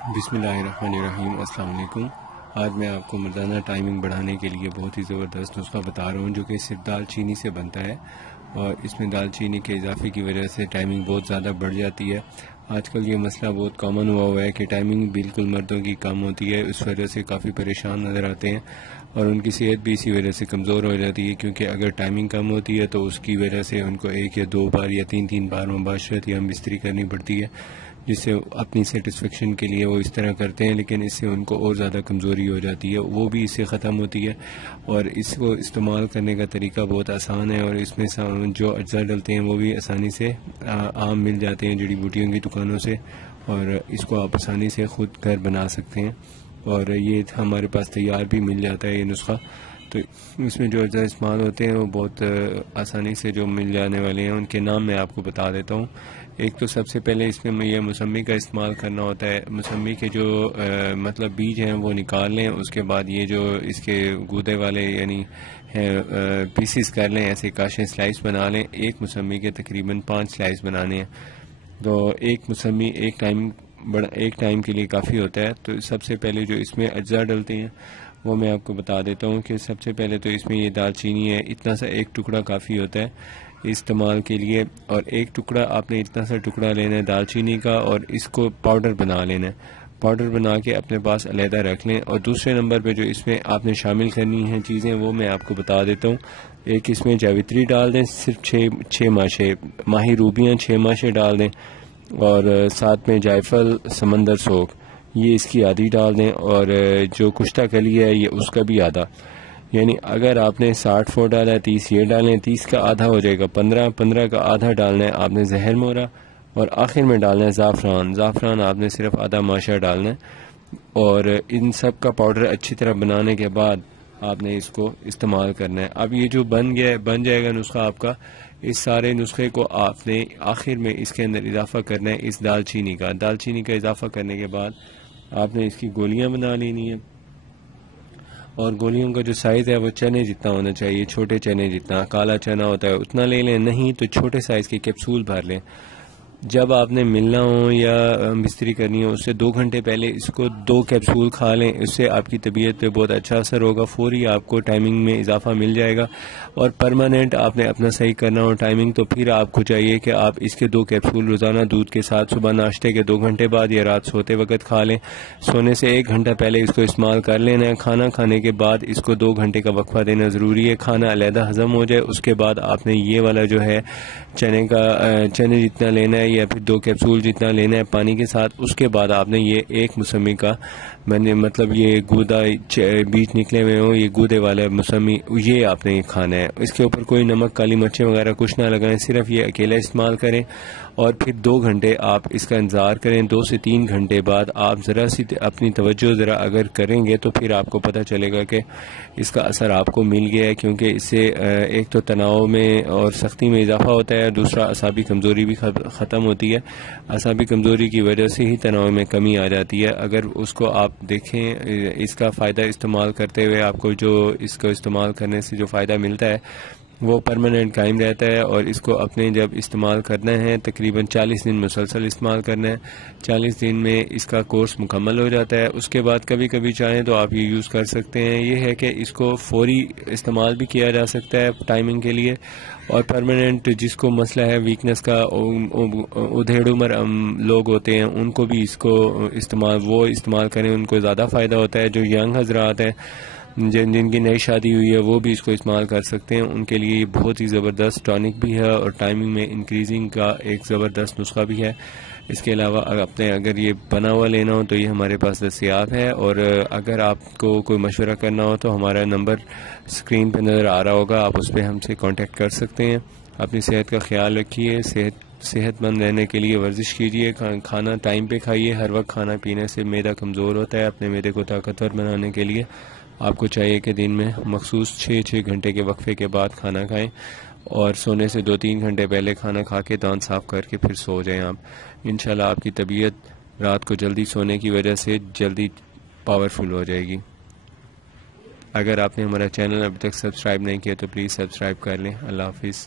بسم اللہ الرحمن الرحیم۔ السلام علیکم۔ آج میں آپ کو مردانہ ٹائمنگ بڑھانے کے لیے بہت ہی زبردست نسخہ بتا رہا ہوں جو کہ صرف دال چینی سے بنتا ہے، اور اس میں دال چینی کے اضافے کی وجہ سے ٹائمنگ بہت زیادہ بڑھ جاتی ہے۔ آج کل یہ مسئلہ بہت کامن ہوا ہے کہ ٹائمنگ بالکل مردوں کی کم ہوتی ہے، اس وجہ سے کافی پریشان نظر آتے ہیں اور ان کی صحت بھی اسی وجہ سے کمزور ہو جاتی ہے، کیونکہ اگر ٹائمنگ کم ہوتی ہے تو اس کی وجہ سے ان کو ایک یا دو بار یا تین بار مباشرت یا بستری کرنی پڑتی ہے، جس سے اپنی سیٹسفیکشن کے لیے وہ اس طرح کرتے ہیں، لیکن اس سے ان کو اور زیادہ کمزوری ہو جاتی ہے، وہ بھی اس سے ختم ہوتی ہے۔ اور اس کو استعمال کرنے کا طریقہ بہت آسان ہے، اور اس میں جو اجزاء ڈلتے ہیں وہ بھی آسانی سے عام مل جاتے ہیں جڑی بوٹیوں کی دکانوں سے، اور اس کو آپ آسانی سے خود گھر بنا سکتے ہیں، اور یہ ہمارے پاس تیار بھی مل جاتا ہے یہ نسخہ۔ تو اس میں جو اجزاء استعمال ہوتے ہیں وہ بہت آسانی سے جو مل جانے والے ہیں، ان کے نام میں آپ کو بتا دیتا ہوں۔ ایک تو سب سے پہلے اس میں یہ موسمی کا استعمال کرنا ہوتا ہے۔ موسمی کے جو مطلب بیج ہیں وہ نکال لیں، اس کے بعد یہ جو اس کے گودے والے یعنی پیسز کر لیں، ایسے کاشیں سلائس بنا لیں۔ ایک موسمی کے تقریباً 5 سلائس بنانے ہیں، تو ایک موسمی ایک ٹائم کے لیے کافی ہوتا ہے۔ تو سب سے پہلے جو اس میں اجزاء ڈلتے ہیں وہ میں آپ کو بتا دیتا ہوں کہ سب سے پہلے تو اس میں یہ دال چینی ہے، اتنا سا ایک ٹکڑا کافی ہوتا ہے استعمال کے لیے، اور ایک ٹکڑا آپ نے اتنا سا ٹکڑا لینا ہے دال چینی کا، اور اس کو پاؤڈر بنا لینا ہے۔ پاؤڈر بنا کے اپنے پاس علیحدہ رکھ لیں۔ اور دوسرے نمبر پہ جو اس میں آپ نے شامل کرنی ہیں چیزیں وہ میں آپ کو بتا دیتا ہوں۔ ایک اس میں جاوتری ڈال دیں، صرف 6 ماشے ماہی روبیاں 6 ماشے ڈال دیں، اور ساتھ میں جائفل سمندر سوگ یہ اس کی آدھی ڈال دیں، اور جو کشتہ کلی ہے یہ اس کا بھی آدھا، یعنی اگر آپ نے 60 فوٹ ڈالا ہے 30 یہ ڈالیں، 30 کا آدھا ہو جائے گا 15 کا آدھا ڈالنا ہے آپ نے زہر مورا، اور آخر میں ڈالنا ہے زعفران آپ نے صرف آدھا ماشا ڈالنا ہے۔ اور ان سب کا پاؤڈر اچھی طرح بنانے کے بعد آپ نے اس کو استعمال کرنا ہے۔ اب یہ جو بن جائے گا نسخہ آپ کا، اس سارے نسخے کو آپ نے آخر میں اس کے اندر اضافہ کرنا ہے اس دال چینی کا اضافہ کرنے کے بعد آپ نے اس کی گولیاں بنا لینی ہیں، اور گولیوں کا جو سائز ہے وہ چنے جتنا ہونا چاہیے، چھوٹے چنے جتنا، کالا چنا ہوتا ہے اتنا لے لیں، نہیں تو چھوٹے سائز کے کیپسول بھر لیں۔ جب آپ نے ملنا ہو یا بستری کرنی ہو اس سے 2 گھنٹے پہلے اس کو 2 کیپسول کھا لیں، اس سے آپ کی طبیعت پہ بہت اچھا اثر ہوگا، فوری آپ کو ٹائمنگ میں اضافہ مل جائے گا۔ اور پرماننٹ آپ نے اپنا صحیح کرنا ہو ٹائمنگ، تو پھر آپ کو چاہیے کہ آپ اس کے 2 کیپسول روزانہ دودھ کے ساتھ صبح ناشتے کے 2 گھنٹے بعد یا رات سوتے وقت کھا لیں۔ سونے سے 1 گھنٹہ پہلے اس کو استعمال کر لینا ہے۔ کھانا کھانے کے بعد اس کو 2 گھنٹے کا وقفہ دینا ضروری ہے، کھانا علیحدہ ہضم ہو جائے، اس کے بعد آپ نے یہ والا جو ہے چنے جتنا لینا ہے یا پھر 2 کیپسول جتنا لینا ہے پانی کے ساتھ، اس کے بعد آپ نے یہ ایک موسمی کا مطلب یہ گودا بیج نکلے ہوئے ہوں، یہ گودے والا موسمی یہ آپ نے کھانا ہے۔ اس کے اوپر کوئی نمک کالی مرچیں وغیرہ کچھ نہ لگائیں، صرف یہ اکیلا استعمال کریں، اور پھر 2 گھنٹے آپ اس کا انتظار کریں۔ 2 سے 3 گھنٹے بعد آپ ذرا سی اپنی توجہ اگر کریں گے تو پھر آپ کو پتہ چلے گا کہ اس کا اثر آپ کو مل گیا ہے، کیونکہ اس سے ایک تو تناؤ میں اور سختی میں اضافہ ہوتا ہے، دوسرا اعصابی کمزوری بھی ختم ہوتی ہے۔ اعصابی کمزوری کی وجہ سے ہی تناؤ میں کمی آ جاتی ہے۔ اگر اس کو آپ دیکھیں، اس کا فائدہ استعمال کرتے ہوئے آپ کو جو اس کو استعمال کرنے سے جو فائدہ ملتا ہے وہ پرماننٹ قائم رہتا ہے، اور اس کو اپنے جب استعمال کرنا ہے تقریباً 40 دن مسلسل استعمال کرنا ہے۔ 40 دن میں اس کا کورس مکمل ہو جاتا ہے۔ اس کے بعد کبھی چاہیں تو آپ یہ یوز کر سکتے ہیں۔ یہ ہے کہ اس کو فوری استعمال بھی کیا جا سکتا ہے ٹائمنگ کے لیے، اور پرماننٹ جس کو مسئلہ ہے ویکنس کا، ادھیڑ عمر لوگ ہوتے ہیں ان کو بھی اس کو استعمال کریں، ان کو زیادہ فائدہ ہوتا ہے۔ جو ینگ حضرات ہیں جن کی نئی شادی ہوئی ہے وہ بھی اس کو استعمال کر سکتے ہیں، ان کے لیے یہ بہت ہی زبردست ٹانک بھی ہے، اور ٹائمنگ میں انکریزنگ کا ایک زبردست نسخہ بھی ہے۔ اس کے علاوہ اگر یہ بنا ہوا لینا ہو تو یہ ہمارے پاس دستیاب ہے، اور اگر آپ کو کوئی مشورہ کرنا ہو تو ہمارا نمبر اسکرین پہ نظر آ رہا ہوگا، آپ اس پہ ہم سے کانٹیکٹ کر سکتے ہیں۔ اپنی صحت کا خیال رکھیے، صحت مند رہنے کے لیے ورزش کیجیے، کھانا ٹائم پہ کھائیے۔ ہر وقت کھانا پینے سے معدہ کمزور ہوتا ہے، اپنے معدے کو طاقتور بنانے کے لیے آپ کو چاہیے کہ دن میں مخصوص 6 گھنٹے کے وقفے کے بعد کھانا کھائیں، اور سونے سے 2-3 گھنٹے پہلے کھانا کھا کے دانت صاف کر کے پھر سو جائیں آپ۔ انشاءاللہ آپ کی طبیعت رات کو جلدی سونے کی وجہ سے جلدی پاورفل ہو جائے گی۔ اگر آپ نے ہمارا چینل ابھی تک سبسکرائب نہیں کیا تو پلیز سبسکرائب کر لیں۔ اللہ حافظ۔